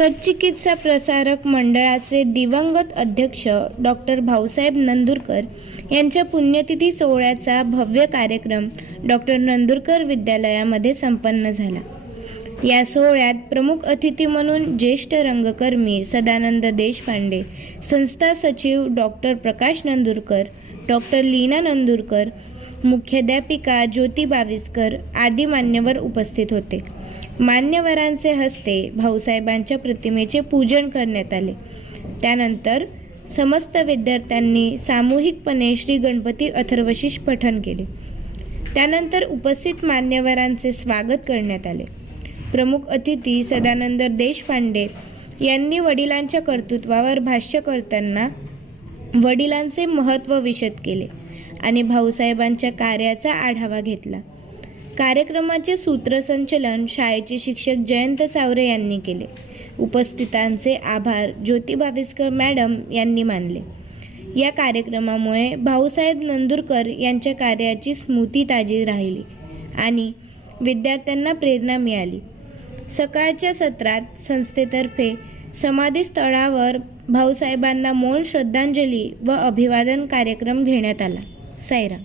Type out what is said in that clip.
सच्चिकित्सा प्रसारक मंडळाचे दिवंगत अध्यक्ष डॉक्टर भाऊसाहेब नंदुरकर यांच्या पुण्यतिथी सोहळ्याचा भव्य कार्यक्रम डॉक्टर नंदुरकर विद्यालयामध्ये संपन्न झाला। या सोहळ्यात प्रमुख अतिथी म्हणून ज्येष्ठ रंगकर्मी सदानंद देशपांडे, संस्था सचिव डॉक्टर प्रकाश नंदुरकर, डॉक्टर लीना नंदुरकर, मुख्याध्यापिका ज्योती बाविस्कर आदी मान्यवर उपस्थित होते। मान्यवरांचे हस्ते भाऊसाहेबांच्या प्रतिमेचे पूजन करण्यात आले। त्यानंतर समस्त विद्यार्थ्यांनी सामूहिकपणे श्री गणपती अथर्वशीष पठण केले। त्यानंतर उपस्थित मान्यवरांचे स्वागत करण्यात आले। प्रमुख अतिथी सदानंद देशपांडे यांनी वडिलांच्या कर्तृत्वावर भाष्य करताना वडिलांचे महत्त्व विशद केले आणि भाऊसाहेबांच्या कार्याचा आढावा घेतला। कार्यक्रमाचे सूत्रसंचलन शाळेचे शिक्षक जयंत चावरे यांनी केले। उपस्थितांचे आभार ज्योती बाविस्कर मॅडम यांनी मानले। या कार्यक्रमामुळे भाऊसाहेब नंदुरकर यांच्या कार्याची स्मृती ताजी राहिली आणि विद्यार्थ्यांना प्रेरणा मिळाली। सकाळच्या सत्रात संस्थेतर्फे समाधी स्थळावर भाऊसाहेबांना मौन श्रद्धांजली व अभिवादन कार्यक्रम घेण्यात आला। साईराम।